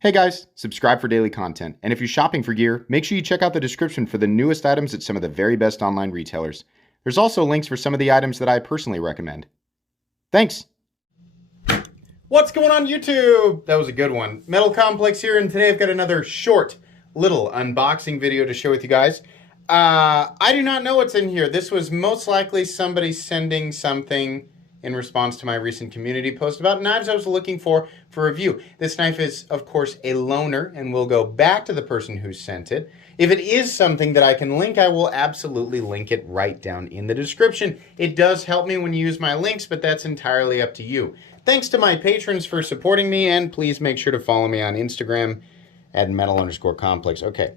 Hey guys, subscribe for daily content, and if you're shopping for gear, make sure you check out the description for the newest items at some of the very best online retailers. There's also links for some of the items that I personally recommend. Thanks! What's going on YouTube? That was a good one. Metal Complex here, and today I've got another short, little unboxing video to share with you guys. I do not know what's in here. This was most likely somebody sending something in response to my recent community post about knives I was looking for review. This knife is, of course, a loaner, and will go back to the person who sent it. If it is something that I can link, I will absolutely link it right down in the description. It does help me when you use my links, but that's entirely up to you. Thanks to my patrons for supporting me, and please make sure to follow me on Instagram at metal_complex. Okay,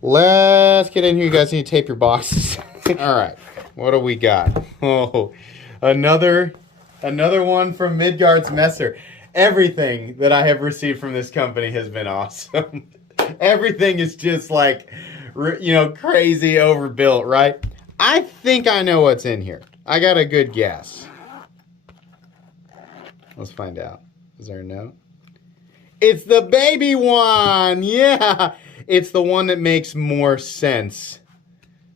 let's get in here. You guys need to tape your boxes. All right, what do we got? Oh, Another one from Midgards Messer. Everything that I have received from this company has been awesome. Everything is just like, you know, crazy overbuilt, right? I think I know what's in here. I got a good guess. Let's find out. Is there a note? It's the baby one! Yeah! It's the one that makes more sense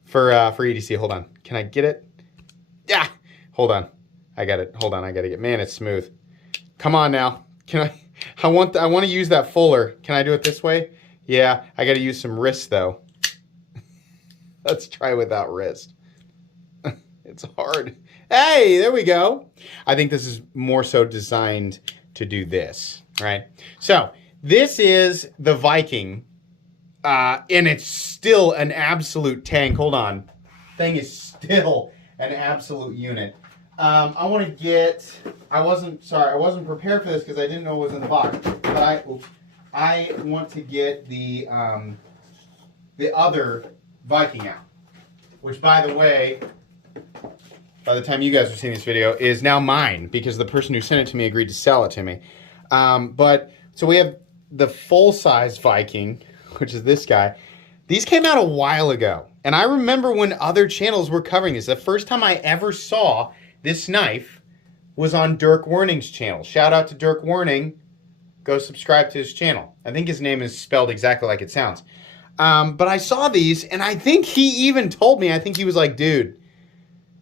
for EDC. Hold on. Can I get it? Yeah! Hold on. I got it. Hold on. I got to get... Man, it's smooth. Come on now. Can I... I want to use that fuller. Can I do it this way? Yeah. I got to use some wrist, though. Let's try without wrist. It's hard. Hey, there we go. I think this is more so designed to do this, right? So, this is the Viking, and it's still an absolute tank. Hold on. Thing is still an absolute unit. I want to get, I wasn't prepared for this because I didn't know what was in the box, but I want to get the other Viking out, which, by the way, by the time you guys are seeing this video, is now mine because the person who sent it to me agreed to sell it to me. So we have the full-size Viking, which is this guy. These came out a while ago, and I remember when other channels were covering this. The first time I ever saw this knife was on Dirk Werning's channel. Shout out to Dirk Werning. Go subscribe to his channel. I think his name is spelled exactly like it sounds. But I saw these, and I think he even told me, I think he was like, dude,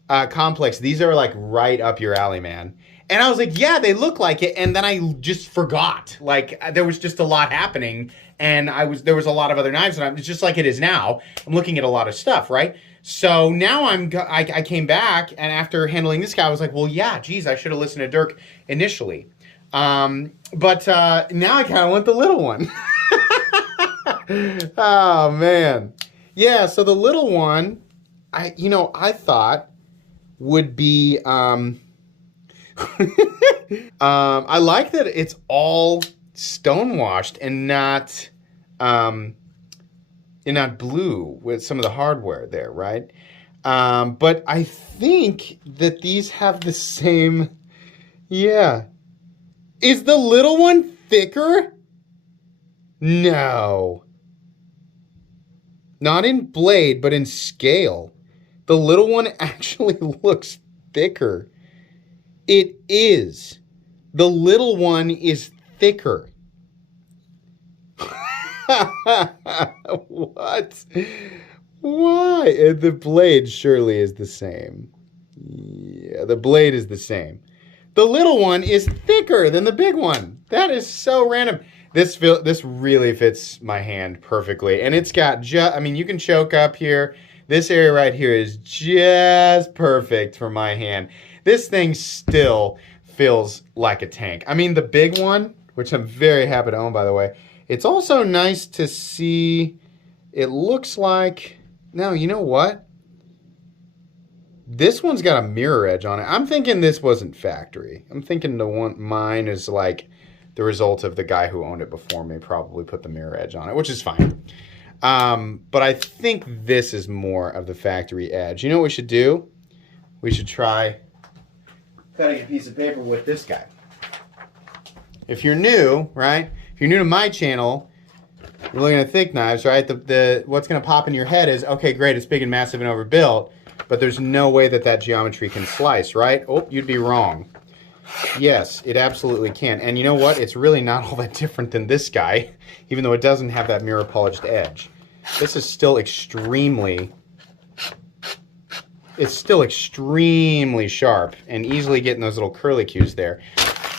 Complex, these are like right up your alley, man. And I was like, yeah, they look like it. And then I just forgot. Like, there was just a lot happening, and there was a lot of other knives, and it's just like it is now. I'm looking at a lot of stuff, right? So now I came back, and after handling this guy, I was like, well, yeah, geez, I should have listened to Dirk initially. But now I kind of want the little one. Oh, man. Yeah, so the little one, I thought would be, I like that it's all stonewashed and not blue with some of the hardware there, right? But I think that these have the same, yeah. Is the little one thicker? No. Not in blade, but in scale. The little one actually looks thicker. It is. The little one is thicker. What? Why? And the blade surely is the same. Yeah, the blade is the same. The little one is thicker than the big one. That is so random. This really fits my hand perfectly. And it's got you can choke up here. This area right here is just perfect for my hand. This thing still feels like a tank. I mean, the big one, which I'm very happy to own, by the way, it's also nice to see. It looks like, no, you know what? This one's got a mirror edge on it. I'm thinking this wasn't factory. I'm thinking mine is like the result of the guy who owned it before me probably put the mirror edge on it, which is fine. But I think this is more of the factory edge. You know what we should do? We should try cutting a piece of paper with this guy. If you're new, right? If you're new to my channel, you're looking at thick knives, right? What's going to pop in your head is, okay, great, it's big and massive and overbuilt, but there's no way that geometry can slice, right? Oh, you'd be wrong. Yes, it absolutely can. And you know what? It's really not all that different than this guy, even though it doesn't have that mirror polished edge. This is still extremely sharp and easily getting those little curlicues there.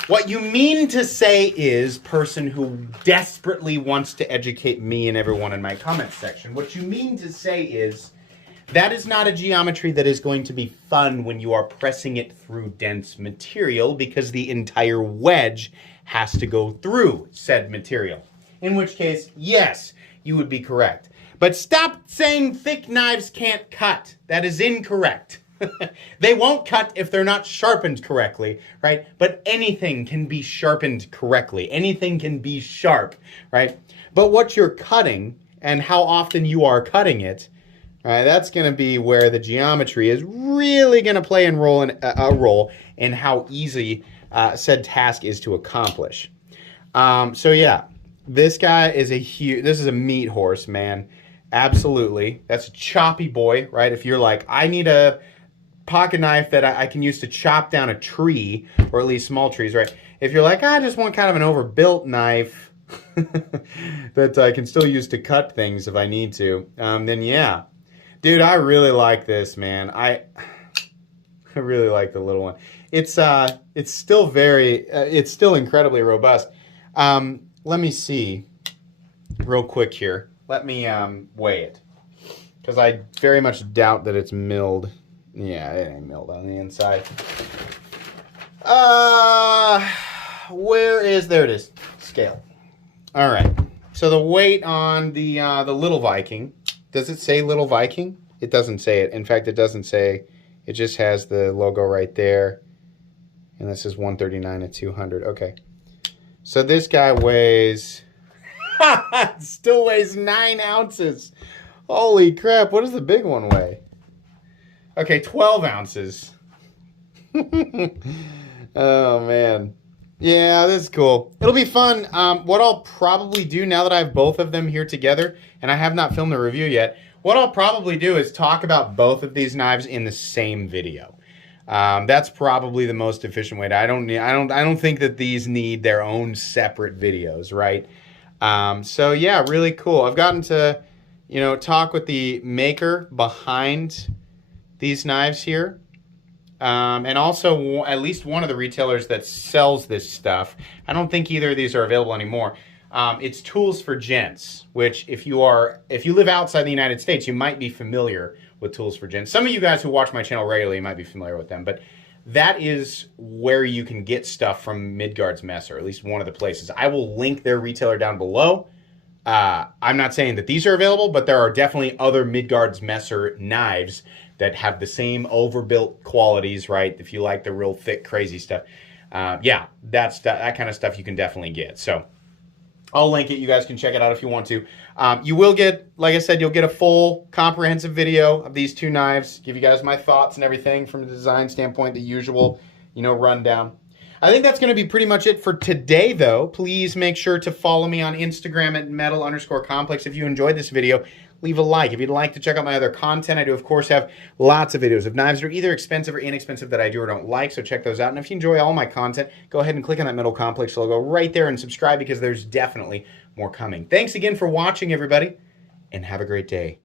What you mean to say is, person who desperately wants to educate me and everyone in my comment section, what you mean to say is, that is not a geometry that is going to be fun when you are pressing it through dense material, because the entire wedge has to go through said material. In which case, yes, you would be correct. But stop saying thick knives can't cut. That is incorrect. They won't cut if they're not sharpened correctly, right? But anything can be sharpened correctly. Anything can be sharp, right? But what you're cutting and how often you are cutting it, right, that's going to be where the geometry is really going to play a role in how easy said task is to accomplish. So yeah, this guy is this is a meat horse, man. Absolutely. That's a choppy boy, right? If you're like, I need a pocket knife that I can use to chop down a tree, or at least small trees, right? If you're like, I just want kind of an overbuilt knife that I can still use to cut things if I need to, then yeah. Dude, I really like this, man. I really like the little one. It's still it's still incredibly robust. Let me see real quick here. Let me weigh it, because I very much doubt that it's milled. Yeah, it ain't milled on the inside. There it is. Scale. All right. So the weight on the little Viking. Does it say little Viking? It doesn't say it. In fact, it doesn't say. It just has the logo right there. And this is 139 at 200. Okay. So this guy weighs... still weighs 9 ounces. Holy crap. What does the big one weigh? Okay, 12 ounces. Oh, man. Yeah, this is cool. It'll be fun. What I'll probably do now that I have both of them here together, and I have not filmed a review yet, what I'll probably do is talk about both of these knives in the same video. That's probably the most efficient way. I don't think that these need their own separate videos, right? So yeah, really cool. I've gotten to, talk with the maker behind these knives here. And also at least one of the retailers that sells this stuff. I don't think either of these are available anymore. It's Tools for Gents, which if you live outside the United States, you might be familiar with Tools for Gents. Some of you guys who watch my channel regularly might be familiar with them, but that is where you can get stuff from Midgards Messer, at least one of the places. I will link their retailer down below. I'm not saying that these are available, but there are definitely other Midgards Messer knives that have the same overbuilt qualities, right? If you like the real thick, crazy stuff. Yeah, that kind of stuff you can definitely get. So I'll link it. You guys can check it out if you want to. You will get, like I said, you'll get a full comprehensive video of these two knives. Give you guys my thoughts and everything from a design standpoint, the usual, rundown. I think that's going to be pretty much it for today, though. Please make sure to follow me on Instagram at metal_complex. If you enjoyed this video, leave a like. If you'd like to check out my other content, I do, of course, have lots of videos of knives that are either expensive or inexpensive that I do or don't like, so check those out. And if you enjoy all my content, go ahead and click on that Metal Complex logo right there and subscribe, because there's definitely more coming. Thanks again for watching, everybody, and have a great day.